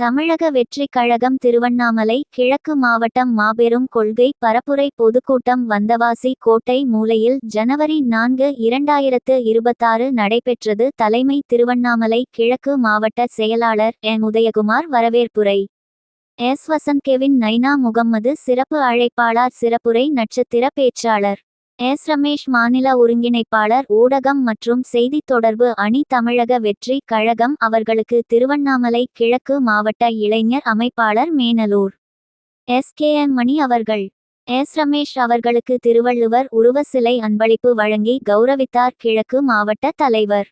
தமிழக வெற்றிக் கழகம் திருவண்ணாமலை கிழக்கு மாவட்டம் மாபெரும் கொள்கை பரப்புரை பொதுக்கூட்டம் வந்தவாசி கோட்டை மூலையில் ஜனவரி 4, 2026 நடைபெற்றது. தலைமை திருவண்ணாமலை கிழக்கு மாவட்ட செயலாளர் என் உதயகுமார் வரவேற்புரை. எஸ் வசந்த் கெவின் நைனா முகம்மது சிறப்பு அழைப்பாளர் சிறப்புரை நட்சத்திர பேச்சாளர் எஸ் ரமேஷ் மாநில ஒருங்கிணைப்பாளர் ஊடகம் மற்றும் செய்தி தொடர்பு அணி தமிழக வெற்றி கழகம் அவர்களுக்கு திருவண்ணாமலை கிழக்கு மாவட்ட இளைஞர் அமைப்பாளர் மேனலூர் SKM மணி அவர்கள் எஸ் ரமேஷ் அவர்களுக்கு திருவள்ளுவர் உருவ சிலை அன்பளிப்பு வழங்கி கௌரவித்தார். கிழக்கு மாவட்ட தலைவர்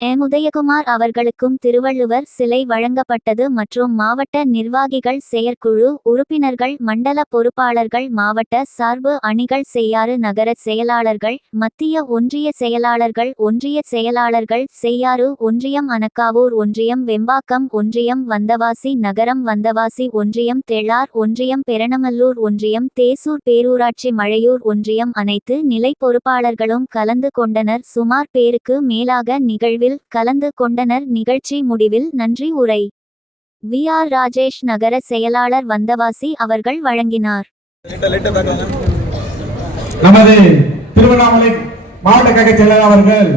எம் உதயகுமார் அவர்களுக்கும் திருவள்ளுவர் சிலை வழங்கப்பட்டது. மற்றும் மாவட்ட நிர்வாகிகள் செயற்குழு உறுப்பினர்கள் மண்டல பொறுப்பாளர்கள் மாவட்ட சார்பு அணிகள் செய்யாறு நகர செயலாளர்கள் மத்திய ஒன்றிய செயலாளர்கள் ஒன்றிய செயலாளர்கள் செய்யாறு ஒன்றியம் அனக்காவூர் ஒன்றியம் வெம்பாக்கம் ஒன்றியம் வந்தவாசி நகரம் வந்தவாசி ஒன்றியம் தெள்ளார் ஒன்றியம் பெரணமல்லூர் ஒன்றியம் தேசூர் பேரூராட்சி மழையூர் ஒன்றியம் அனைத்து நிலை பொறுப்பாளர்களும் கலந்து கொண்டனர். சுமார் பேருக்கு மேலாக நிகழ்வில் கலந்து கொண்டனர். நிகழ்ச்சி முடிவில் நன்றி உரை VR ராஜேஷ் நகர செயலாளர் வந்தவாசி அவர்கள் வழங்கினார். நமது திருவண்ணாமலை மாவட்ட கழக செயலாளர் அவர்கள்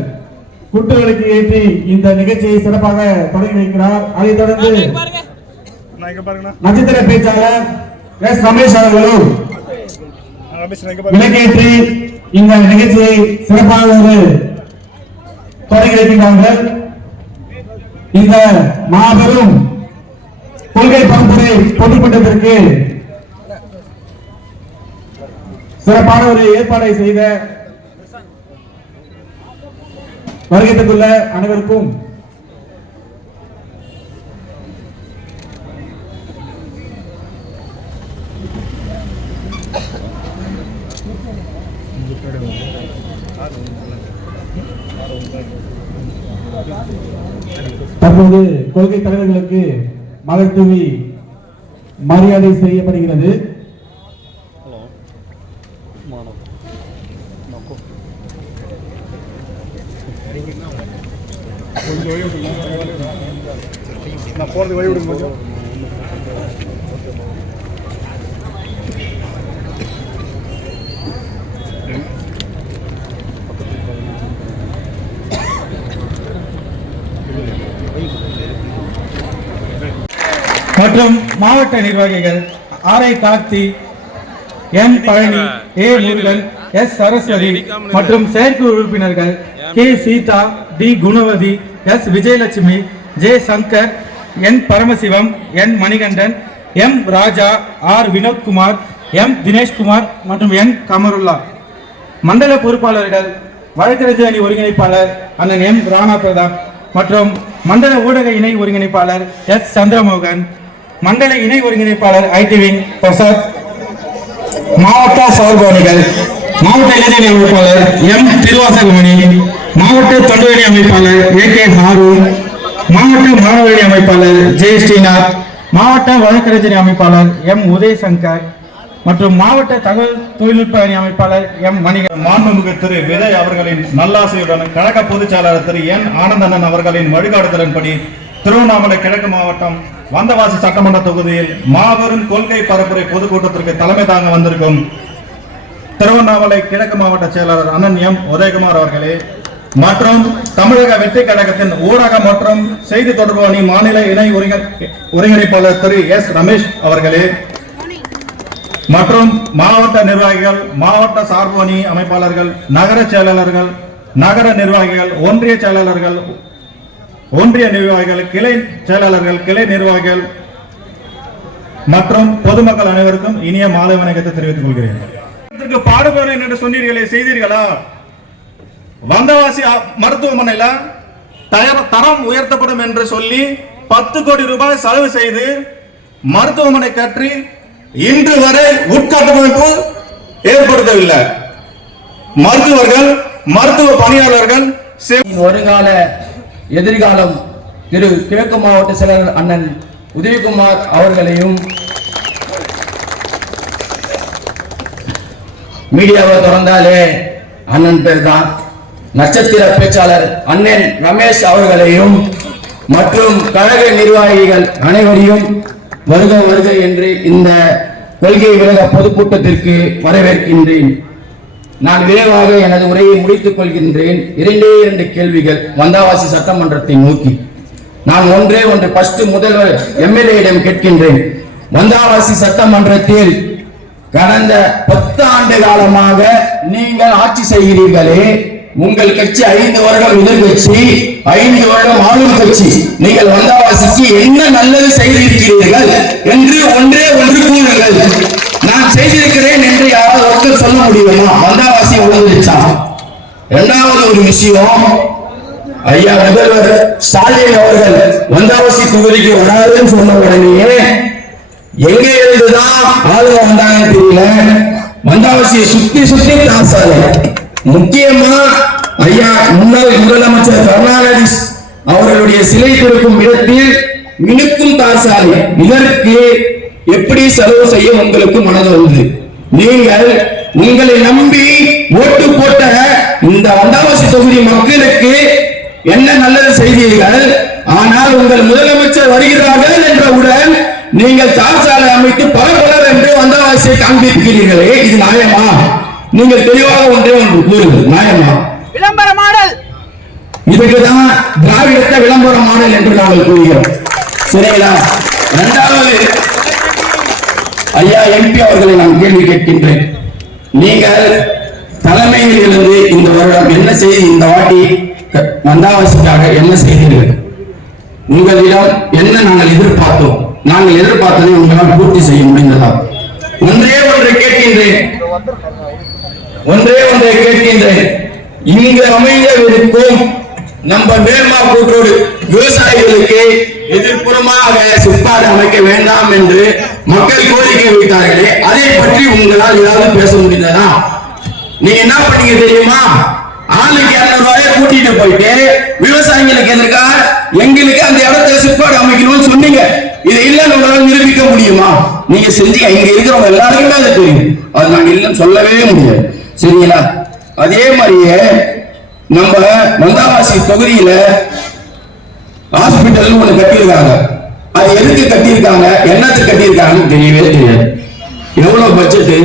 குட்டுகளுக்கு ஏற்றி இந்த நிகழ்ச்சியை சிறப்பாக தொடங்கி வைக்கிறார். அதைத் தொடர்ந்து நட்சத்திர பேச்சாளர் எஸ் ரமேஷ் அவர்களும் விளக்கேற்றி இந்த நிகழ்ச்சியை சிறப்பாக தொடங்கி வைக்கின்றார்கள். இந்த மாபெரும் கொள்கை பரப்புரை பொதுக்கூட்டத்திற்கு சிறப்பான ஒரு ஏற்பாடை செய்த வருகைக்குள்ள அனைவருக்கும் தற்போது கொள்கை தலைவர்களுக்கு மலர் தூவி மரியாதை செய்யப்படுகிறது. மற்றும் மாவட்ட நிர்வாகிகள் ஆரை Karthi, M Palani, A Murugan, S Saraswathi மற்றும் செயற்குழு உறுப்பினர்கள் K Seetha, D Gunavathi, S Vijayalakshmi, J Shankar, N Paramasivam, N Manikandan, M Raja, R Vinothkumar, M Dineshkumar மற்றும் என் கமருல்லா. மண்டல பொறுப்பாளர்கள் வழக்கறிஞர் அணி ஒருங்கிணைப்பாளர் அண்ணன் எம் ராணா பிரதாப் மற்றும் மண்டல ஊடக இணை ஒருங்கிணைப்பாளர் எஸ் சந்திரமோகன், மண்டல இணை ஒருங்கிணைப்பாளர் ITV பிரசாத், மாவட்ட சார்பு அணிகள் மாவட்ட இளைஞர் அமைப்பாளர் எம் திருவாசகமணி, மாவட்ட தொண்டரணி அமைப்பாளர் AK ஹாரூன், மாவட்ட மாணவரணி அமைப்பாளர் ஜே ஸ்ரீநாத், மாவட்ட வழக்கறிஞர் அமைப்பாளர் எம் உதயசங்கர் மற்றும் மாவட்ட தகவல் தொழில்நுட்ப அணி அமைப்பாளர் எம் மணிகண்டன். மாண்புமிகு திரு விஜய் அவர்களின் நல்லாசையுடன் கழக பொதுச் செயலாளர் திரு என் ஆனந்தண்ணன் அவர்களின் வழிகாட்டுதலின்படி திருவண்ணாமலை கிழக்கு மாவட்டம் வந்தவாசி சட்டமன்ற தொகுதியில் மாபெரும் கொள்கை பரப்புரை பொதுக்கூட்டத்திற்கு தலைமை தாங்க வந்திருக்கும் திருவண்ணாமலை கிழக்கு மாவட்ட செயலாளர் அண்ணன் எம் உதயகுமார் அவர்களே மற்றும் தமிழக வெற்றி கழகத்தின் ஊடக மற்றும் செய்தி தொடர்பு அணி மாநில இணை ஒருங்கிணைப்பாளர் திரு எஸ் ரமேஷ் அவர்களே மற்றும் மாவட்ட நிர்வாகிகள், மாவட்ட சார்பு அணி அமைப்பாளர்கள், நகர செயலாளர்கள், நகர நிர்வாகிகள், ஒன்றிய செயலாளர்கள், ஒன்றிய நிர்வாகிகள், கிளை செயலாளர்கள், கிளை நிர்வாகிகள் மற்றும் பொதுமக்கள் அனைவருக்கும் இனிய மாலை வணக்கத்தை தெரிவித்துக் கொள்கிறேன். பாடுபடுறேன் என்று சொன்னீர்களே, செய்தீர்களா? வந்தவாசி மருத்துவமனையில் தரம் உயர்த்தப்படும் என்று சொல்லி 10 கோடி ரூபாய் செலவு செய்து மருத்துவமனை கட்டி இன்று வரை உட்கட்டமைப்பு ஏற்படுத்தவில்லை. மருத்துவர்கள், மருத்துவ பணியாளர்கள் வருங்கால எதிர்காலம் திரு கிழக்கு மாவட்ட செயலாளர் அண்ணன் உதயகுமார் அவர்களையும் மீடியாவை திறந்தாலே அண்ணன் பேர் தான். நட்சத்திர பேச்சாளர் அண்ணன் ரமேஷ் அவர்களையும் மற்றும் கழக நிர்வாகிகள் அனைவரையும் வருக வருக என்று இந்த கொள்கை விலக பொதுக்கூட்டத்திற்கு வரவேற்கின்றேன். நான் விரைவாக எனது உரையை முடித்துக் கொள்கின்றேன். இரண்டு கேள்விகள் வந்தாவாசி சட்டமன்றத்தை நோக்கி. நான் ஒன்றே ஃபர்ஸ்ட் முதல்வர் எம்எல்ஏ கேட்கின்றேன். வந்தாவாசி சட்டமன்றத்தில் கடந்த 10 ஆண்டு காலமாக நீங்கள் ஆட்சி செய்கிறீர்களே, உங்கள் கட்சி 5 வருடம் எதிர்கட்சி, 5 வருடம் ஆளும் கட்சி. நீங்கள் வந்தாவாசிக்கு என்ன நல்லது செய்திருக்கிறீர்கள் என்று ஒன்று கூறுங்கள். நான் செய்திருக்கிறேன் என்று யாராவது ஒருத்தர் சொல்ல முடியுமா? வந்தாவாசி உணர்ந்துச்சா? இரண்டாவது ஒரு விஷயம், ஐயா முதல்வர் ஸ்டாலின் அவர்கள் வந்தாவாசி தொகுதிக்கு வராதுன்னு சொன்ன உடனே எங்க இருந்துதான் ஆளுங்க வந்தாங்கன்னு தெரியல, வந்தாவாசியை சுத்தி தாசாலை. முக்கியமா ஐயா முன்னாள் முதலமைச்சர் கருணாநிதி அவர்களுடைய சிலை கொடுக்கும் இடத்தில் மினுக்கும் தாசாலை. இதற்கு எப்படி செலவு செய்ய உங்களுக்கு மனது வந்து? நீங்கள் உங்களை நம்பி ஓட்டு போட்ட இந்த வந்தாவாசி தொகுதி மக்களுக்கு என்ன நல்லது செய்தீர்கள்? ஆனால் உங்கள் முதலமைச்சர் வருகிறார்கள் என்றவுடன் நீங்கள் தார்சாலை அமைத்து பலர் என்று வந்தாவாசியை காண்பிக்கிறீர்களே, இது நியாயமா? நீங்கள் தெளிவாக ஒன்று கூறுங்கள், நியாயமா? விளம்பர மாடல். இதுக்குதான் திராவிடத்தை விளம்பர மாடல் என்று நாங்கள் கூறுகிறோம். சரிங்களா? இரண்டாவது, ஐயா எம்பி அவர்களை நான் கேள்வி கேட்கின்றேன். நீங்கள் தலைமையில் இருந்து இந்த வருடம் என்ன செய்து, இந்த வாட்டி வந்தாவாசிக்காக என்ன செய்தீர்கள்? உங்களிடம் என்ன நாங்கள் எதிர்பார்த்தோம்? நாங்கள் எதிர்பார்த்ததை உங்களால் பூர்த்தி செய்ய முடிந்ததா? ஒன்றே கேட்கின்றேன். இங்கு அமைந்திருக்கும் நம்ம மேல்மா கூட்டோடு விவசாயிகளுக்கு எதிர்ப்புறமாக சிப்பாடு அமைக்க வேண்டாம் என்று மக்கள் கோரிக்கை வைத்தார்களே, அதை பற்றி உங்களால் ஏதாவது பேச முடிந்ததா? நீங்க என்ன பண்ணீங்க தெரியுமா? ஆளுக்கு 200 ரூபாயை கூட்டிட்டு போயிட்டு விவசாயிகளுக்கு எதிர்க்கா எங்களுக்கு அந்த இடத்துல சிப்பாடு அமைக்கணும்னு சொன்னீங்க. இது இல்லைன்னு உங்களால் நிரூபிக்க முடியுமா? நீங்க செஞ்சீங்க. இங்க இருக்கிறவங்க எல்லாருக்குமே அது தெரியும். அது நாங்க இல்லைன்னு சொல்லவே முடியாது. சரிங்களா? அதே மாதிரியே நம்ம வந்தாவாசி தொகுதியில ஹாஸ்பிட்டல் ஒண்ணு கட்டியிருக்காங்க. அது எதுக்கு கட்டியிருக்காங்க, என்னத்துக்கு கட்டியிருக்காங்கன்னு தெரியவே தெரியாது. எவ்வளவு பட்ஜெட்,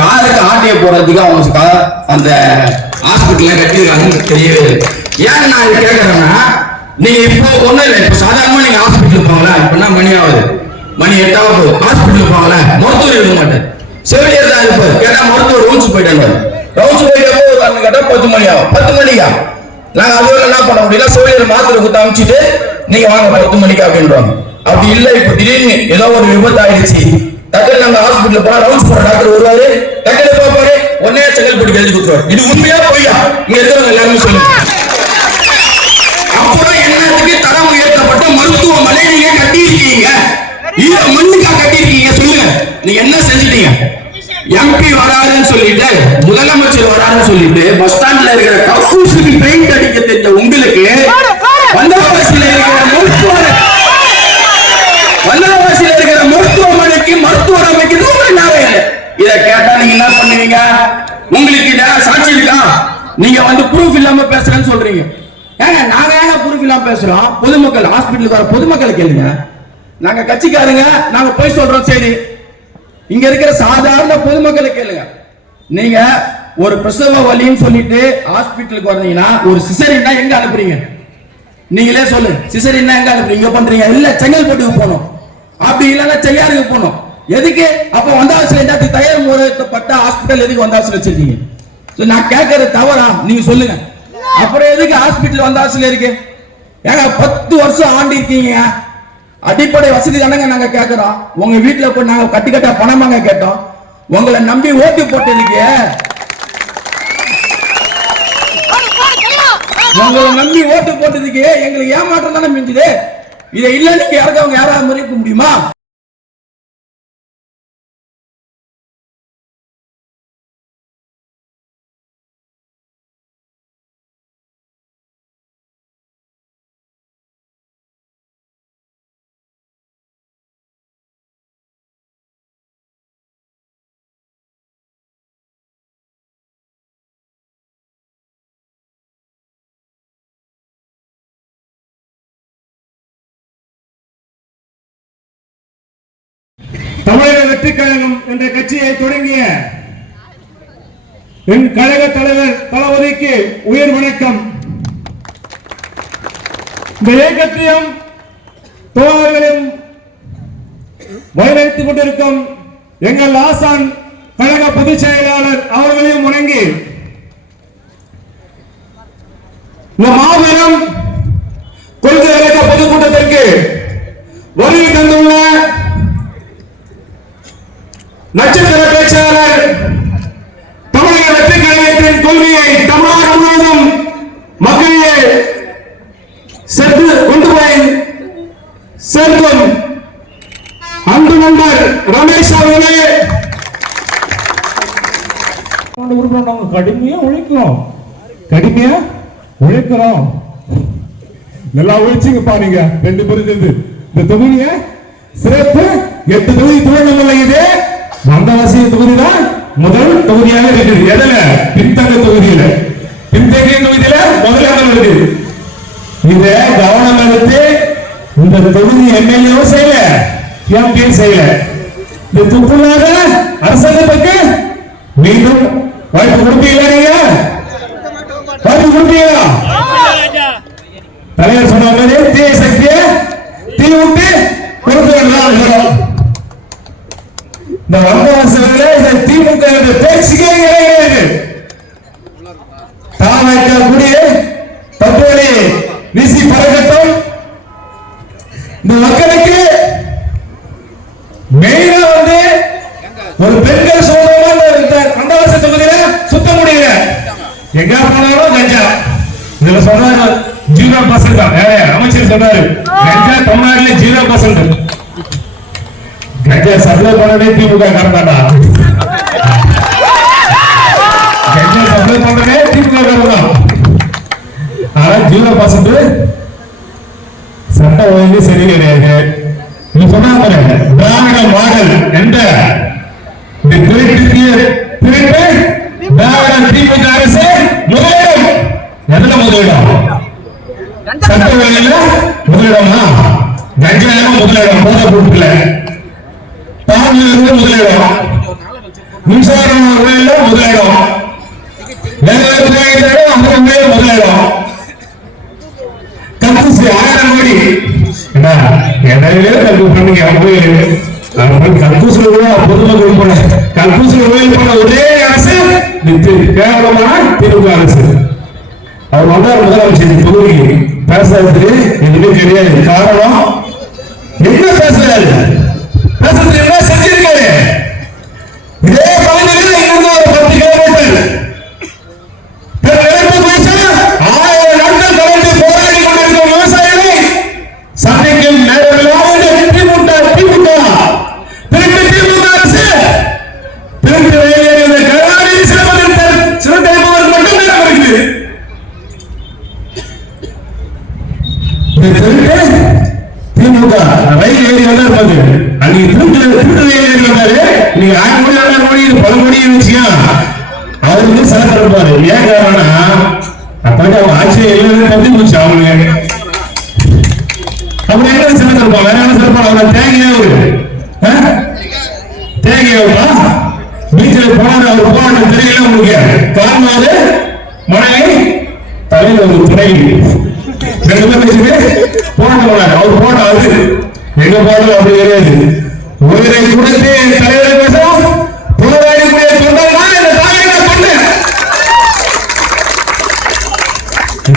யாருக்கு ஆட்டையை போடுறதுக்கு அவங்க அந்த ஹாஸ்பிட்டல கட்டியிருக்காங்கன்னு தெரியவே இல்லை. ஏன் நான் இது கேட்கறேன்னா, நீங்க இப்போ ஒண்ணும் இல்லை, இப்ப சாதாரணமா நீங்க ஹாஸ்பிட்டல் போங்களா, இப்ப என்ன மணி ஆகுது, மணி 8 ஆகுது, ஹாஸ்பிட்டல் போங்களா, மருத்துவர் இருக்க மாட்டேன், செவிலியர் தான் இருப்பார். கேட்டா மருத்துவர் ரவுண்ட்ஸ் போயிட்டாங்க. ரவுண்ட்ஸ் போயிட்டு கேட்டா 10 மணி ஆகும். 10 மணிக்கா நாங்க அதுவரை என்ன பண்ண முடியல, செவிலியர் மாத்திரை கொடுத்து அனுப்பிச்சுட்டு நீங்க வாங்க 10 மணிக்கு அப்படின்றாங்க. அப்படி இல்லை, இப்ப திடீர்னு ஏதோ ஒரு விபத்து ஆயிடுச்சு, டக்குனு நாங்க ஹாஸ்பிட்டல் போனா ரவுண்ட்ஸ் போற டாக்டர் வருவாரு, டக்குனு பாப்பாரு, உடனே செங்கல்பட்டு எழுதி கொடுத்துருவாரு. இது உண்மையா பொய்யா? இங்க இருக்கிறவங்க எல்லாருமே சொல்லுங்க. அப்புறம் என்னத்துக்கு தரம் உயர்த்தப்பட்ட மருத்துவமனை நீங்க கட்டியிருக்கீங்க? இத மண்ணுக்கா கட்டியிருக்கீங்க? சொல்லுங்க, நீங்க என்ன செஞ்சிட்டீங்க? எம்பி வராதுன்னு சொல்லிட்டு, முதலமைச்சர் வராதுன்னு சொல்லிட்டு, பஸ் ஸ்டாண்ட்ல இருக்கிற கக்கூசுக்கு பெயிண்ட் அடிக்க தெரிஞ்ச உங்களுக்கு வந்தாவாசியில இருக்கிற மருத்துவமனைக்கு மருத்துவர் அமைக்கிறது நாளைய. இதை கேட்டா நீங்க என்ன பண்ணுவீங்க? உங்களுக்கு சாட்சி இருக்கா? நீங்க ப்ரூஃப் இல்லாம பேசுறேன்னு சொல்றீங்க. ஏங்க நாங்க ஏங்க ப்ரூஃப் இல்லாம பேசுறோம்? பொதுமக்கள் ஹாஸ்பிட்டலுக்கு வர பொதுமக்களை கேளுங்க. நாங்க கட்சிக்காரங்க, நாங்க போய் சொல்றோம். சரி, இங்க இருக்கிற சாதாரண பொதுமக்களை கேளுங்க. நீங்க ஒரு பிரசவ வலின்னு சொல்லிட்டு ஹாஸ்பிட்டலுக்கு வந்தீங்கன்னா, ஒரு சிசரின்னா எங்க அனுப்புறீங்க? நீங்களே சொல்லு. சிசரின்னா எங்க அனுப்புறீங்க? பண்றீங்க இல்ல செங்கல்பட்டுக்கு போகணும், அப்படி இல்லைன்னா செய்யாருக்கு போகணும். எதுக்கு? அப்ப வந்தாவாசியில தயார் முறைப்பட்ட ஹாஸ்பிட்டல் எதுக்கு வந்தாவாசியில் வச்சிருக்கீங்க? நான் கேட்கறது தவறா? நீங்க சொல்லுங்க. அப்புறம் எதுக்கு ஹாஸ்பிட்டல் வந்தாவாசியில் இருக்கு? ஏங்க 10 வருஷம் ஆண்டு இருக்கீங்க, அடிப்படை வசதி தானங்க நாங்க கேட்கிறோம். உங்க வீட்டுல போய் நாங்க கட்ட பணமாங்க கேட்டோம். உங்களை நம்பி ஓட்டு போட்டதுக்கு, உங்களை நம்பி ஓட்டு போட்டதுக்கு எங்களுக்கு ஏமாற்றம் தானே மிஞ்சுது. இதை இல்ல நீங்க யாராவது மறைக்க முடியுமா? தமிழக வெற்றி கழகம் என்ற கட்சியை தொடங்கிய என் கழக தலைவர் தளபதிக்கு உயர் வணக்கம். இந்த இயக்கத்தையும் தோழர்களையும் வழிநடத்திக் கொண்டிருக்கும் எங்கள் ஆசான் கழக பொதுச் செயலாளர் அவர்களையும் வணங்கி இந்த மாபெரும் கொள்கை இயக்க பொதுக்கூட்டத்திற்கு வருகை தந்துள்ள நட்சத்திர பேச்சாளர் தமிழக வெற்றி கழகத்தின் கொள்கையை தமிழ்நாடு முழுவதும் மக்களிடையே கொண்டு போய் சேர்க்கும் அன்பு நண்பர் ரமேஷ் அவர்களே, கடுமையா உழைக்கிறோம் நல்லா உழைச்சிங்கப்பா. நீங்க 2 பேரும் சேர்ந்து இந்த தொகுதிய சிறப்பு 8 தொகுதி திருவண்ணாமலை இது வந்தவாசி தொகுதி தான் முதல் தொகுதியாக இருக்குது. எதுல? பின்தங்க தொகுதியில. பின்தங்கிய தொகுதியில முதலாக இருக்குது. இத கவனம் எடுத்து இந்த தொகுதி எம்எல்ஏவும் செய்யல, எம்பியும் செய்யல. இந்த துப்புலாக அரசாங்கத்துக்கு மீண்டும் வாய்ப்பு கொடுப்பீங்களா? நீங்க வாய்ப்பு கொடுப்பீங்களா? தலைவர் சொன்ன மாதிரி தீய சக்தியை தீ விட்டு கொடுத்து இந்த வந்தவாசல்ல இந்த திமுக பேச்சுக்கே கிடையாது. தான் வைக்கக்கூடிய தப்புகளை வீசி பறக்கட்டும். இந்த மக்களுக்கு மெயினா ஒரு பெண்கள் சோதனை வந்தவாச தொகுதியில சுத்த முடியல. எங்க போனாலும் கஞ்சா. இதுல சொன்னாரு 0% தான். அமைச்சர் சொன்னாரு கஞ்சா தமிழ்நாட்டில் 0%. கஞ்சா சப்ளை பண்ணவே திமுக காரணம்டா. கஞ்சா சப்ளை பண்ணவே திமுக காரணம். ஆனா 0% சட்ட ஒழுங்கு சரி கிடையாது. நீ சொன்னாங்க திராவிட மாடல் என்ற திராவிட திமுக அரசு முதலிடம். எதுல முதலிடம்? சட்ட ஒழுங்குல முதலிடமா? கஞ்சாயம் முதலிடம், போதை பொருட்கள தாமிலிருந்து முதலிடம், மின்சார முதலிடம், முதலிடம், கக்கூசு 1000 கோடி கக்கூசு பொதுமக்கள் போன கக்கூசு போன ஒரே அரசு கேவலமான திமுக அரசு. அவர் வந்தார் முதலமைச்சர் தொகுதிக்கு பேசுறது எதுவுமே கிடையாது. காரணம் என்ன பேசுறாரு? பேசுறது என்ன செஞ்சிருக்காரு? இதே பகுதியில் இங்கிருந்து ஒரு 10 கிலோமீட்டர் 1000 நாட்கள் கலந்து போராடி கொண்டிருக்கும் விவசாயிகளை சந்தைக்கும் நேரமில்லாமல் திமுக அரசு திருப்பி வெளியேறிய கருணாநிதி சிறந்த மட்டும் நேரம் இருக்குது. திமுக ரயில் ஏறி வந்தாரு. அன்னைக்கு திருட்டு ரயில் வந்தாரு. நீங்க 1000 கோடி 10 கோடி வச்சுக்கா அவருக்கு சிறப்பு இருப்பாரு. ஏன் காரணம்? அப்பாட்டி அவங்க ஆட்சியை எல்லாரும் பத்தி போச்சு. அவங்களுக்கு அப்படி என்ன சிறப்பு இருப்பான்? வேற என்ன சிறப்பான அவங்க தேங்காய் பீச்சில் போன அவர் போன தெரியல உங்களுக்கு. காரணம் மனைவி தலையில் ஒரு துணை போனார். அவர் போனாரு எங்க போனது அப்படி கிடையாது. உயிரை கொடுத்து தலைவரை பேசும் போராடக்கூடிய தொண்டர் தான் இந்த தாயக தொண்டர்.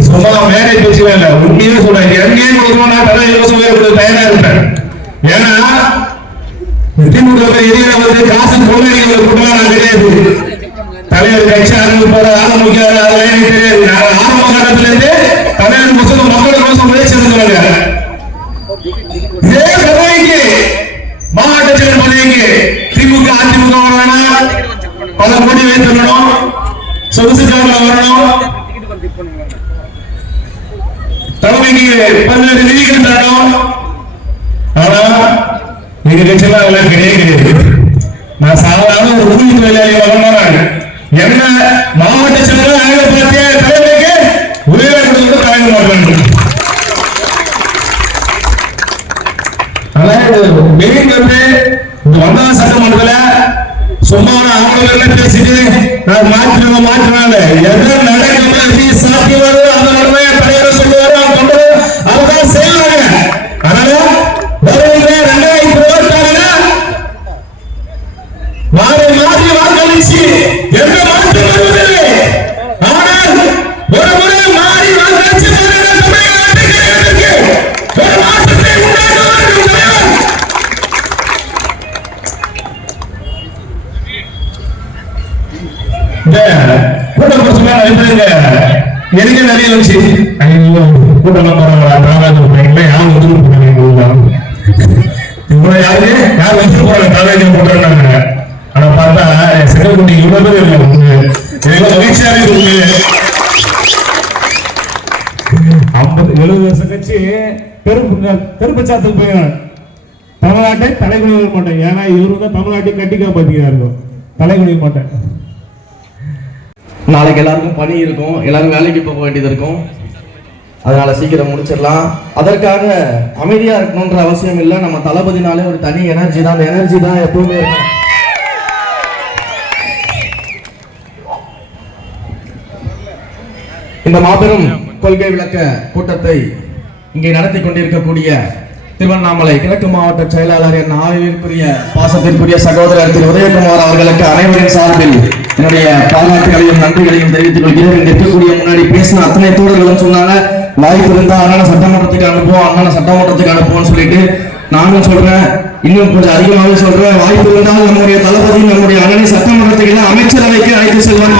சும்மா மேடை பேசுவேன் இல்ல, உண்மையே சொல்றேன். எங்கேயும் கொடுக்கணும் நான் தலைவர் யோசனை உயர்வு தயாரா இருப்பேன். ஏன்னா திமுக எதிராக காசு கொள்ளையர்கள் கொடுக்கலாம் கிடையாது. தலைவர் கட்சி ஆரம்பிக்கிறாரு அதெல்லாம் எனக்கு தெரியாது. நான் ஆரம்ப காலத்துல இருந்து தலைவர் மொத்தம் மக்கள் மோசம் உழைச்சிருந்தாங்க. இதே பதவிக்கு மாவட்ட செயலர் பதவிக்கு திமுக அதிமுக வரணும், பல கோடி வைத்துள்ளோம், சொகுசு கார்ல வரணும், தலைமைக்கு 12 நிதிகள் தரணும். ஆனா எங்க கட்சியெல்லாம் அதெல்லாம் கிடையாது. நான் சாதாரண ஒரு உதவி தொழிலாளி வளர்ந்தாங்க. என்ன மாவட்ட செயலர் ஆயிரத்தி தலைவருக்கு உதவி கொடுத்து வழங்க மாட்டாங்க. அதாவது மெயின் இந்த வந்தவாசி சட்டமன்றத்துல சும்மா அவங்க பேசிட்டு நான் மாற்றினாங்க எதை நடக்க சாத்தியவாது அந்த உடனே தலைவர் சொல்லுவாரு அவங்க கொண்டு அவங்க செய்வாங்க. அதனால வருகின்ற 2026 மாறி மாறி வாக்களிச்சு எந்த மாற்றம் வருவதில்லை. ஆனால் ஒரு முறை மாறி வாக்களிச்சு தமிழ்நாட்டுக்கு ஒரு மாற்றத்தை உண்டாக்குவார்கள் தலைவர். கூட்டம் பிரச்சனை அடிப்படைங்க எதுக்கு நிறைய வச்சு கூட்டம் இவ்வளவு யாரு யார் வச்சு போறாங்க காலேஜ் போட்டாங்க. ஆனா பார்த்தா சிறகுண்டி இவ்வளவு பேர் இல்லை. எனக்கு மகிழ்ச்சியா இருக்கு. 50-70 வருஷம் கட்சி பெருப்பச்சாத்துக்கு போய் தமிழ்நாட்டை தலைகுனிய மாட்டேன். ஏன்னா இவரு தான் தமிழ்நாட்டை கட்டி காப்பாத்திக்கிறாரு. தலைகுனிய மாட்டேன். நாளைக்கு எல்லாருக்கும் பணி இருக்கும், எல்லாரும் வேலைக்கு போக வேண்டியது இருக்கும். அதனால சீக்கிரம் முடிச்சிடலாம். அதற்காக அமைதியா இருக்கணும்ன்ற அவசியம் இல்லை. நம்ம தளபதினாலே ஒரு தனி எனர்ஜி தான். அந்த எனர்ஜி தான் எப்பவுமே இருக்கும். இந்த மாபெரும் கொள்கை விளக்க கூட்டத்தை இங்கே நடத்தி கொண்டிருக்கக்கூடிய திருவண்ணாமலை கிழக்கு மாவட்ட செயலாளர் என் ஆளுநருக்குரிய பாசத்திற்குரிய சகோதரர் திரு உதயகுமார் அவர்களுக்கு அனைவரின் சார்பில் என்னுடைய பாராட்டுகளையும் நன்றிகளையும் தெரிவித்துக் கொள்கிறேன். இங்க இருக்கக்கூடிய முன்னாடி பேசின அத்தனை தோழர்களும் சொன்னாங்க, வாய்ப்பு இருந்தா அண்ணனை சட்டமன்றத்துக்கு அனுப்புவோம், அண்ணனை சட்டமன்றத்துக்கு அனுப்புவோம்னு சொல்லிட்டு நானும் சொல்றேன், இன்னும் கொஞ்சம் அதிகமாகவே சொல்றேன், வாய்ப்பு இருந்தால் நம்முடைய தளபதி நம்முடைய அண்ணனை சட்டமன்றத்துக்கு அமைச்சரவைக்கு அழைத்து செல்வாங்க.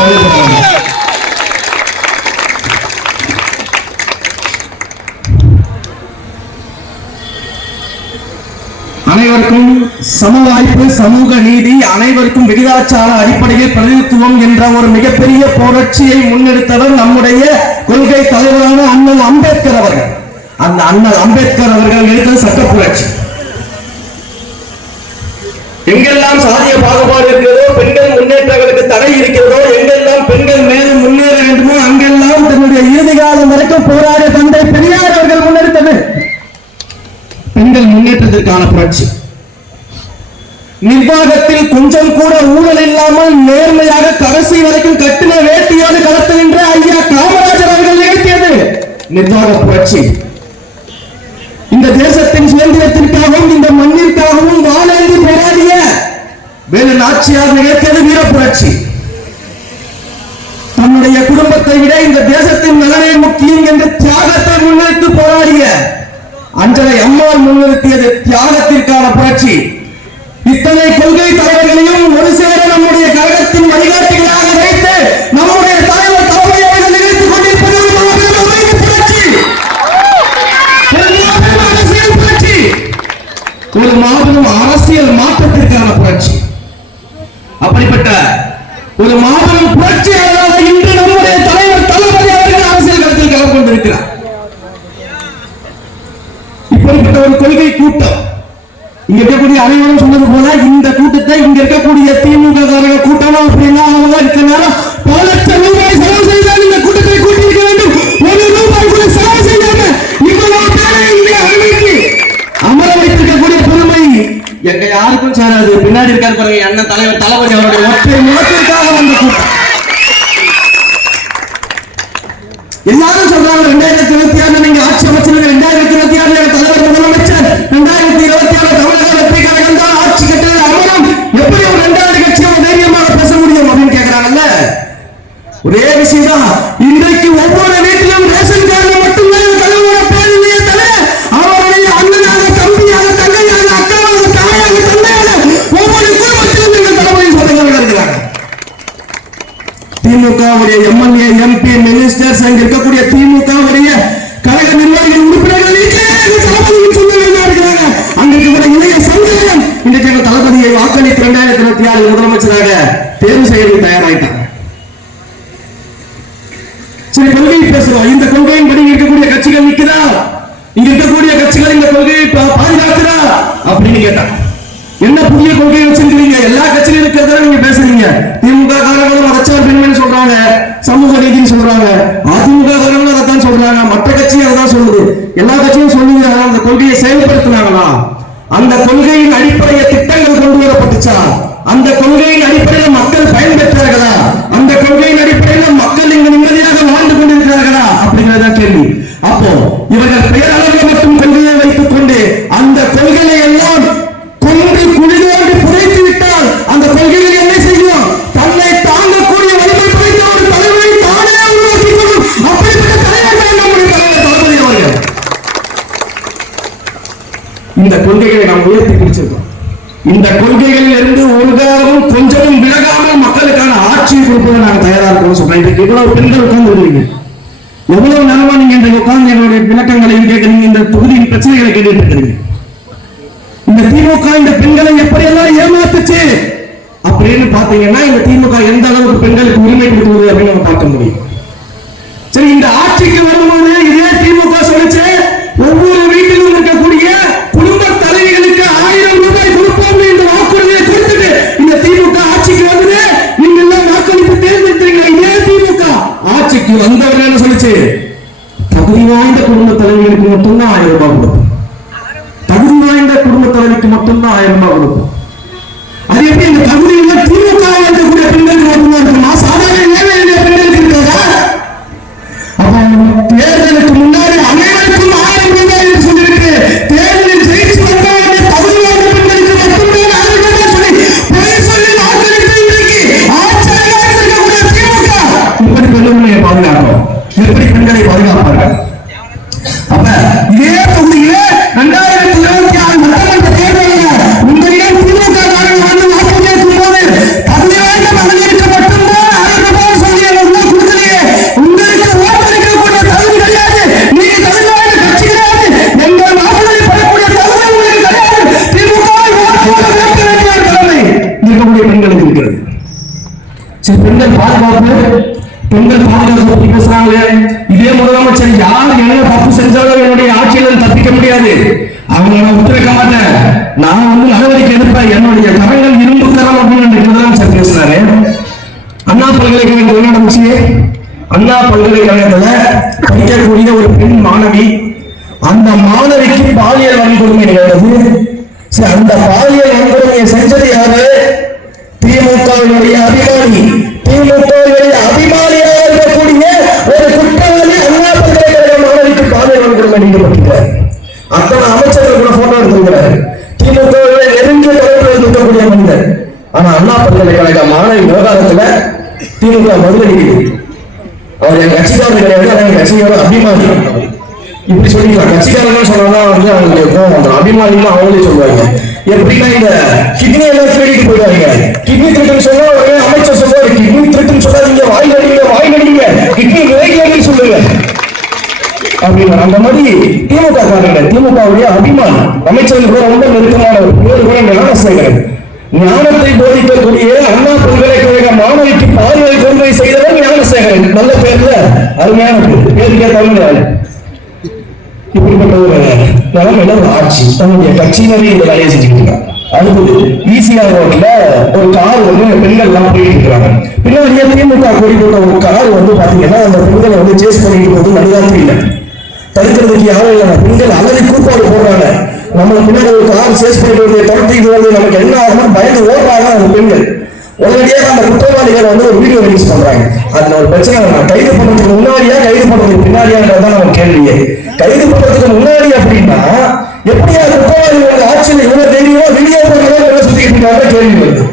அனைவருக்கும் சம வாய்ப்பு, சமூக நீதி, அனைவருக்கும் விகிதாச்சார அடிப்படையில் பிரதிநிதித்துவம் என்ற ஒரு மிகப்பெரிய புரட்சியை முன்னெடுத்தவர் நம்முடைய கொள்கை தலைவரான அண்ணல் அம்பேத்கர் அவர்கள். அந்த அண்ணல் அம்பேத்கர் அவர்கள் எடுத்த சட்ட புரட்சி. எங்கெல்லாம் சாதிய பாகுபாடு இருக்கிறதோ, பெண்கள் முன்னேற்றங்களுக்கு தடை இருக்கிறதோ, எங்கெல்லாம் பெண்கள் மேலும் முன்னேற வேண்டுமோ அங்கெல்லாம் தன்னுடைய இறுதி காலம் வரைக்கும் போராடிய தந்தை பெரியார் அவர்கள் முன்னெடுத்தது பெண்கள் முன்னேற்றத்திற்கான புரட்சி. நிர்வாகத்தில் கொஞ்சம் கூட ஊழல் இல்லாமல் நேர்மையாக கடைசி வரைக்கும் கட்டின வேட்டியோடு களத்துகின்ற ஐயா காமராஜர் அவர்கள் நிகழ்த்தியது நிர்வாக புரட்சி. இந்த தேசத்தின் சுதந்திரத்திற்காகவும் இந்த மண்ணிற்காகவும் வாழேந்தி போராடிய வேலு நாச்சியார் நிகழ்த்தியது வீர புரட்சி. தன்னுடைய குடும்பத்தை விட இந்த தேசத்தின் நலனே முக்கியம் என்று தியாகத்தை முன்னெடுத்து போராடிய அஞ்சலை அம்மாள் முன்னிறுத்தியது தியாகத்திற்கான புரட்சி. இத்தனை கொள்கை தலைவர்களையும் ஒரு சேர நம்முடைய கழகத்தின் வழிகாட்டிகளாக வைத்து நம்முடைய தலைவர் தளபதி அவர்கள் நிகழ்த்திக் கொண்டிருப்பது ஒரு மாபெரும் அரசியல் மாற்றத்திற்கான புரட்சி. அப்படிப்பட்ட ஒரு மாபெரும் புரட்சியாளராக இன்று நம்முடைய தலைவர் தளபதி அவர்கள் அரசியல் களத்தில் கலந்து கொண்டிருக்கிறார். இப்படிப்பட்ட ஒரு கொள்கை கூட்டம் இங்க இருக்கக்கூடிய அனைவரும் சொன்னது போல இந்த கூட்டத்தை இங்க இருக்கக்கூடிய திமுக கூட்டமா அப்படின்னா பல லட்சம் ரூபாய் செலவு செய்தால் இந்த கூட்டத்தை கூட்டியிருக்க வேண்டும். ஒரு ரூபாய் கூட செலவு செய்யாம இவ்வளவு பேரை இங்கே அனுமதி அமர வைத்திருக்கக்கூடிய பெருமை எங்க யாருக்கும் சேராது. பின்னாடி இருக்காரு பாருங்க அண்ணன் தலைவர் தளபதி அவருடைய ஒற்றை முகத்திற்காக வந்த கூட்டம். எல்லாரும் சொல்றாங்க 2026 நீங்க ஆட்சி அமைச்சிருங்க, 2026 தலைவர் முதலமைச்சர், 2026 தமிழக வெற்றி கழகம் தான் ஆட்சி கட்டளை அமரும். எப்படி ஒரு 2வது கட்சி தைரியமாக பேச முடியும் அப்படின்னு கேட்கிறாங்கல்ல. ஒரே விஷயம் தான், இன்றைக்கு ஒவ்வொரு வீட்டிலும் ரேஷன் கார்டு மட்டும்தான் தலைவர பேர் இல்லையே தவிர அவருடைய அண்ணனாக, தம்பியாக, தங்கையாக, அக்காவாக, தாயாக, தந்தையாக ஒவ்வொரு குடும்பத்திலும் இந்த தலைவரின் சொந்தங்கள் இருக்கிறாங்க. திமுகவுடைய எம்எல்ஏ, எம்பி, மினிஸ்டர்ஸ், அங்க இருக்கக்கூடிய திமுகவுடைய கழக நிர்வாகிகள், உறுப்பினர்கள் இருக்கிறாங்க. அங்க இருக்கக்கூடிய இளைய சமுதாயம் இன்றைக்கு தளபதியை வாக்களித்து 2026 முதலமைச்சராக தேர்வு செய்ய தயாராயிட்டாங்க. சரி, கொள்கையை பேசுறோம். இந்த கொள்கையின்படி இருக்கக்கூடிய கட்சிகள் நிற்கிறா, இங்க இருக்கக்கூடிய கட்சிகள் இந்த கொள்கையை பாதுகாக்கிறா அப்படின்னு கேட்டா என்ன புதிய கொள்கையை வச்சிருக்கீங்க? எல்லா கட்சியிலும் இருக்கிறத நீங்க பேசுறீங்க. திமுக காரங்களும் மதச்சார் பெண்மணி சொல்றாங்க, சமூக நீதினு சொல்றாங்க, அதிமுக காரங்களும் அதைத்தான் சொல்றாங்க, மற்ற கட்சியும் அதான் சொல்லுது. எல்லா கட்சியும் சொல்லுங்க. அந்த கொள்கையை செயல்படுத்தினாங்களா? அந்த கொள்கையின் அடிப்படையில் திட்டங்கள் கொண்டு வரப்பட்டுச்சா? அந்த கொள்கையின் அடிப்படையில் மக்கள் பயன்பெற்றார்களா? அந்த கொள்கையின் அடிப்படையில் மக்கள் இங்கு நிம்மதியாக வாழ்ந்து கொண்டிருக்கிறார்களா அப்படிங்கிறத கேள்வி. அப்போ இவர்கள் பெயரளவில் மட்டும் கொள்கையை வைத்துக் கொண்டு அந்த கொள்கையை எல்லாம் கொன்று குழிதோண்டி புதைத்து விட்டால் அந்த கொள்கைகள் என்ன செய்யும்? தன்னை தாங்கக்கூடிய வலிமை படைத்த ஒரு தலைவரை தானே உருவாக்கிக் கொள்ளும். அப்படிப்பட்ட தலைவர் தான் நம்முடைய தலைவர் தளபதி அவர்கள். இந்த கொள்கைகளை நாம் உயர்த்தி பிடிச்சிருக்கோம். இந்த கொள்கைகளில் இருந்து ஒரு காலமும் கொஞ்சமும் விலகாமல் மக்களுக்கான ஆட்சியை கொடுப்பதை நாங்கள் தயாரா இருக்கோம் சொல்றேன். இதுக்கு இவ்வளவு பெண்கள் உட்கார்ந்து இருக்கீங்க, எவ்வளவு நேரமா நீங்க இந்த உட்கார்ந்து என்னுடைய விளக்கங்களையும் கேட்கறீங்க, இந்த தொகுதியின் பிரச்சனைகளை கேட்டுட்டு இருக்கிறீங்க. இந்த திமுக இந்த பெண்களை எப்படி எல்லாம் ஏமாத்துச்சு அப்படின்னு பாத்தீங்கன்னா இந்த திமுக எந்த அளவுக்கு பெண்களுக்கு உரிமை கொடுக்குது அப்படின்னு நம்ம பார்க்க முடியும். சரி, இந்த ஆட்சிக்கு வரும்போது இதே திமுக சொல்லிச்சு ஒவ்வொரு வீட்டிலும் இருக்கக்கூடிய குடும்ப தலைவிகளுக்கு 1000 ரூபாய் கொடுப்போம் என்று வாக்குறுதியை கொடுத்துட்டு இந்த திமுக ஆட்சிக்கு வந்து நீங்க எல்லாம் வாக்களிப்பு தேர்ந்தெடுத்தீங்க. இதே திமுக ஆட்சிக்கு வந்தவர்கள் என்ன சொல்லிச்சு? தகுதி வாய்ந்த குடும்ப தலைவிகளுக்கு மட்டும்தான் 1000 ரூபாய் கொடுப்போம். தகுதி வாய்ந்த குடும்ப தலைவிக்கு மட்டும்தான் 1000 ரூபாய் கொடுப்போம். அது எப்படி இந்த தகுதியில் திமுக இருக்கக்கூடிய பெண்களுக்கு மட்டும்தான் இருக்குமா? சாதாரண ஏழை எளிய பெண்களுக்கு இருக்கிறதா? அப்ப தேர்தலுக்கு முன்னாடி அனைவருக்கும் 1000 ரூபாய் என்று சொல்லியிருக்கு. தேர்தலில் ஜெயிச்சு வந்தவங்க தகுதி வாய்ந்த பெண்களுக்கு மட்டும்தான் 1000 ரூபாய் சொல்லி பொய் சொல்லி வாக்களித்து இன்றைக்கு ஆட்சியாக இருக்கக்கூடிய திமுக இப்படி பெண்களை பாதுகாப்போம், எப்படி பெண்களை பாதுகாப்பார்கள்? அப்ப இதே தொகுதியில 2026 சட்டமன்ற தேர்தலில் உங்களிடம் திமுக வந்து வாக்கு கேட்கும் போது தகுதி வாய்ந்த மகளிருக்கு மட்டும்தான் 1000 ரூபாய் சொல்லி கொடுக்கலையே, உங்களுக்கு ஓட்டளிக்கக்கூடிய தகுதி கிடையாது, நீங்க தகுதி வாய்ந்த கட்சி கிடையாது, எங்கள் வாக்குகளை பெறக்கூடிய தகுதி உங்களுக்கு கிடையாது. திமுக தலைமை இருக்கக்கூடிய பெண்களுக்கு இருக்கிறது. சரி, பெண்கள் பாதுகாப்பு பத்தி பேசுறாங்க. இதே முதலமைச்சர் யார் என்ன தப்பு செஞ்சாலும் என்னுடைய ஆட்சியில் தப்பிக்க முடியாது, அவங்க நான் ஒத்துழைக்க மாட்டேன், நான் நடவடிக்கை எடுப்பேன், என்னுடைய கரங்கள் இரும்பு கரம் அப்படின்னு முதலமைச்சர் பேசுறாரு. அண்ணா பல்கலைக்கழகம் என்ன நடந்துச்சு? அண்ணா பல்கலைக்கழகத்துல படிக்கக்கூடிய ஒரு பெண் மாணவி, அந்த மாணவிக்கு பாலியல் வன்கொடுமை நிகழ்ந்தது. சரி, அந்த பாலியல் வன்கொடுமையை செஞ்சது யாரு? திமுகவினுடைய அபிமானி, திமுகவினுடைய அபிமானியாக இருக்கக்கூடிய ஒரு குற்றவாளி அண்ணா பல்கலைக்கழக மாணவிக்கு பாலியல் வன்கொடுமை ஈடுபட்டிருக்கிறார். அத்தனை அமைச்சர்கள் கூட போட்டோ எடுத்திருக்கிறார். திமுகவினுடைய நெருங்கிய தொடர்பில் இருக்கக்கூடிய மனிதர். ஆனா அண்ணா பல்கலைக்கழக மாணவி விவகாரத்துல திமுக பதிலளிக்குது. அவர் என் கட்சிக்காரர் கிடையாது, என் கட்சியோட அபிமானி. இப்படி சொல்லிக்கலாம். கட்சிக்காரர்கள் சொன்னா அவங்களுக்கு அந்த அபிமானின்னு அவங்களே சொல்லுவாங்க. எப்படின்னா இந்த கிட்னி எல்லாம் திருடிட்டு போயிடுவாங்க. கிட்னி திருட்டுன்னு சொன்னா அமைச்சர் சொல்லுவாரு, கிட்னி திருட்டுன்னு சொல்லாதீங்க, வாய் நடிங்க, கிட்னி விலைக்கு சொல்லுங்க அப்படின்னு. அந்த மாதிரி திமுக காரங்க, திமுகவுடைய அபிமானி அமைச்சர்கள் கூட ரொம்ப நெருக்கமான ஒரு பேர் கூட ஞானசேகரன். ஞானத்தை போதிக்கக்கூடிய அண்ணா பல்கலைக்கழக மாணவிக்கு பாலியல் கொள்கை செய்தவர் ஞானசேகரன். நல்ல பேர்ல அருமையான பேர் கேட்டவங்க. இப்படிப்பட்ட ஒரு நிலைமையில ஒரு ஆட்சி தன்னுடைய கட்சியினரே இந்த வேலையை செஞ்சுட்டு இருக்காங்க. அடுத்தது ஈசிஆர் ரோட்ல ஒரு கார் பெண்கள் எல்லாம் போயிட்டு இருக்கிறாங்க. பின்னாடியே திமுக கொடி போட்ட ஒரு கார் பாத்தீங்கன்னா அந்த பெண்களை சேஸ் பண்ணிட்டு போது நடுராத்திரியில தடுக்கிறதுக்கு யாரும் இல்லை. பெண்கள் அலறி கூப்பாடு போடுறாங்க. நம்ம பின்னாடி ஒரு கார் சேஸ் பண்ணிட்டு துரத்திட்டு நமக்கு என்ன ஆகும்னு பயந்து ஓடுறாங்க அந்த பெண்கள். உடனடியாக அந்த குற்றவாளிகள் ஒரு வீடியோ ரிலீஸ் பண்றாங்க. அதுல ஒரு பிரச்சனை, கைது பண்றதுக்கு முன்னாடியா கைது பண்றதுக்கு பின்னாடியான்றதான் நம்ம கேள்வியே. கைது பண்றதுக்கு முன்னாடி அப்படின்னா எப்படியா குற்றவாளிகள் ஆட்சியில் இவ்வளவு தைரியமா வீடியோ போடுறதா சுத்திக்கிட்டு கேள்வி வருது.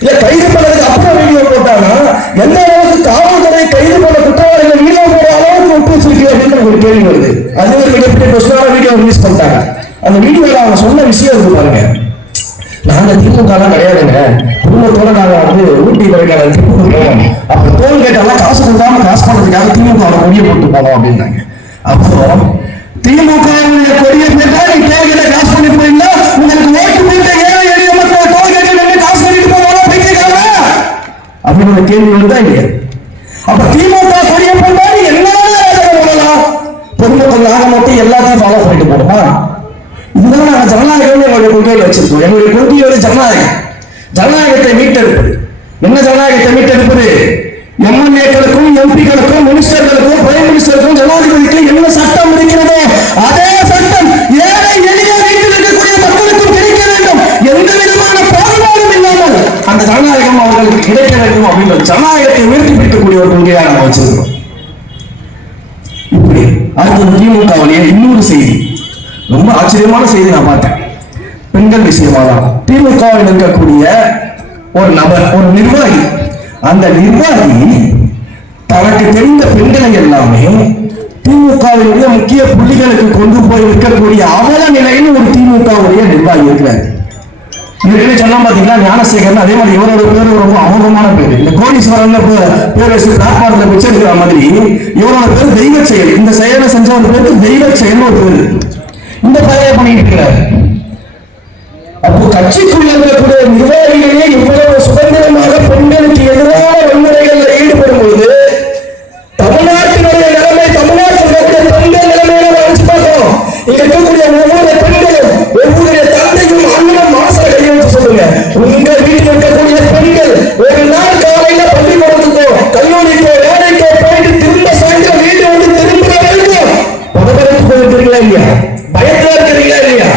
இல்ல கைது பண்ணதுக்கு அப்புறம் வீடியோ போட்டாங்கன்னா எந்த அளவுக்கு காவல்துறை கைது பண்ண குற்றவாளிகள் வீடியோ போடுற அளவுக்கு ஒப்பு வச்சிருக்கு அப்படின்னு ஒரு கேள்வி வருது. அது ஒரு மிகப்பெரிய பிரச்சனையான வீடியோ ரிலீஸ் பண்ணிட்டாங்க. அந்த வீடியோல அவங்க சொன்ன விஷயம் இருக்கு பாருங்க. நாங்க திமுக எல்லாம் கிடையாதுங்க, குடும்பத்தோட நாங்க ஊட்டி கொடைக்கானல் திமுக போவோம், அப்ப தோல் கேட்டாலாம் காசு கொடுக்காம காசு பண்றதுக்காக திமுக கொடியை போட்டு போனோம் அப்படின்னாங்க. அப்போ திமுக கொடியை போட்டா நீ டோல்கேட்டை காசு பண்ணி போறீங்களா? உங்களுக்கு ஓட்டு போட்டு ஏழை எளிய மக்கள் டோல்கேட்டை காசு பண்ணிட்டு போவாங்க பைத்தியக்காரா அப்படின்னு ஒரு கேள்வி வருதா இல்லையா? அப்ப திமுக கொடியை போட்டா நீ என்ன பண்ணலாம்? பொதுமக்கள் ஆக மட்டும் எல்லாத்தையும் ஃபாலோ பண்ணிட்டு போறோமா? இதுதான் நாங்க ஜனநாயகம் எங்களுடைய கொள்கையில் வச்சிருக்கோம். எங்களுடைய கொள்கையோட ஜனநாயகம், ஜனநாயகத்தை மீட்டெடுப்பது. என்ன ஜனநாயகத்தை மீட்டெடுப்பது? எம்எல்ஏக்களுக்கும் எம்பிக்களுக்கும் மினிஸ்டர்களுக்கும் பிரைம் மினிஸ்டருக்கும் ஜனாதிபதிக்கும் என்ன சட்டம் இருக்கிறதோ அதே சட்டம் ஏழை எளிய வீட்டில் இருக்கக்கூடிய மக்களுக்கும் வேண்டும் அப்படின்ற ஜனநாயகத்தை உயர்த்தி பிடிக்கக்கூடிய ஒரு கொள்கையா நம்ம வச்சிருக்கிறோம். இப்படி அடுத்தது திமுகவுடைய இன்னொரு செய்தி, ரொம்ப ஆச்சரியமான செய்தி நான் பார்த்தேன். பெண்கள் விஷயமா தான் திமுகவில் இருக்கக்கூடிய ஒரு நபர், ஒரு நிர்வாகி, அந்த நிர்வாகி தனக்கு தெரிந்த பெண்களை எல்லாமே திமுகவுடைய முக்கிய புள்ளிகளுக்கு கொண்டு போய் இருக்கக்கூடிய அவல நிலையில் ஒரு திமுகவுடைய நிர்வாகி இருக்கிறார். சொன்னா பாத்தீங்கன்னா ஞானசேகரன், அதே மாதிரி இவரோட பேரு ரொம்ப அமோகமான பேரு. இந்த கோடீஸ்வரன் பேர் வச்சு பிளாட்பார்ட்ல வச்சிருக்கிற மாதிரி இவரோட பேர் தெய்வ செயல். இந்த செயலை செஞ்ச ஒரு பேருக்கு தெய்வ செயல் ஒரு பேரு. இந்த பையன் பண்ணிட்டு இருக்கிறார். அப்போ கட்சிக்குள்ள இருக்கக்கூடிய நிர்வாகிகளே இவ்வளவு சுதந்திரமாக பெண்களுக்கு எதிரான வன்முறைகளில் ஈடுபடும் பொழுது தமிழ்நாட்டினுடைய நிலைமை, தமிழ்நாட்டில் இருக்கக்கூடிய பெண்கள் நிலைமையை வச்சு பார்க்கணும். இங்க இருக்கக்கூடிய ஒவ்வொரு பெண்களும், ஒவ்வொரு தந்தையும் அண்ணனும் மாசம் கையை வச்சு சொல்லுங்க, உங்க வீட்டில் இருக்கக்கூடிய பெண்கள் ஒரு நாள் காலையில பள்ளிக்கூடத்துக்கோ கல்லூரிக்கோ வேலைக்கோ போயிட்டு திரும்ப சாயந்தரம் வீடு வந்து திரும்ப வரைக்கும் பதவிக்கு போயிருக்கிறீங்களா இல்லையா? பயத்துல இருக்கிறீங்களா இல்லையா?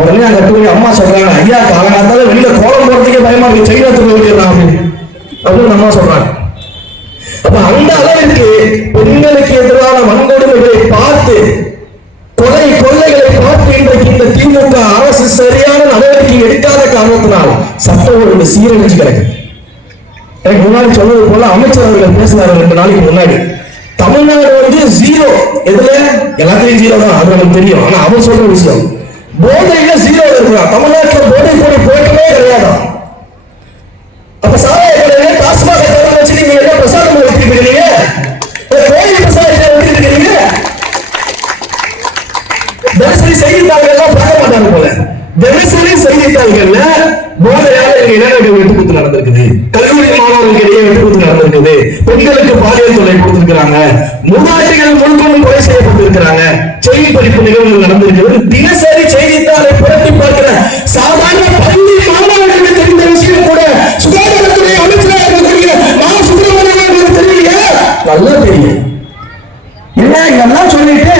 உடனே அங்க போய் அம்மா சொல்றாங்க, ஐயா காலகாலத்தால வெளியில கோலம் போறதுக்கே பயமா இருக்கு, செய்யறதுக்கு வைக்கலாம் அப்படின்னு அம்மா சொல்றாங்க. அப்ப அந்த அளவிற்கு பெண்களுக்கு எதிரான வன்கொடுமைகளை பார்த்து, கொலை கொள்ளைகளை பார்த்து இன்றைக்கு இந்த திமுக அரசு சரியான நடவடிக்கை எடுக்காத காரணத்தினால் சட்டம் ஒழுங்கு சீரழிச்சு கிடக்கு. எனக்கு முன்னாடி சொன்னது போல அமைச்சர் அவர்கள் பேசினார்கள் 2 நாளைக்கு முன்னாடி. தமிழ்நாடு வந்து ஜீரோ, எதுல எல்லாத்தையும் ஜீரோ தான், அது நமக்கு தெரியும். ஆனா அவர் சொல்ற விஷயம், போதையில ஜீரோ இருக்கிறான். தமிழ்நாட்டில் போதை போய் போயிட்டே கிடையாது. அப்ப சாராய கடையில டாஸ்மாக திறந்து வச்சு நீங்க என்ன பிரசாதம் எடுத்துட்டு இருக்கீங்க? கோயில் பிரசாதத்தை எடுத்துட்டு இருக்கீங்க. தினசரி செய்தித்தாள்கள் எல்லாம் பார்க்க மாட்டாங்க போல. தினசரி செய்தித்தாள்கள்ல போதையால இளைஞர்கள் வெட்டுக்குத்து நடந்திருக்குது, கல்லூரி மாணவர்களுக்கு இடையே வெட்டுக்குத்து நடந்திருக்குது, பெண்களுக்கு பாலியல் தொல்லை கொடுத்திருக்கிறாங்க, மூதாட்டிகள் முழுக்கொண்டு கொலை செய்யப்பட்டிருக்கிறாங்க, செய்தி படிப்பு நிகழ்வுகள் நடந்திருக்கிறது. தினசரி செய்தித்தாளை புரட்டி பார்க்கிற சாதாரண பள்ளி மாணவர்களுக்கு தெரிந்த விஷயம் கூட சுகாதாரத்துறை அமைச்சராக இருக்கக்கூடிய சுப்பிரமணியன் தெரியலையா? நல்லா தெரியும். என்ன இதெல்லாம் சொல்லிட்டு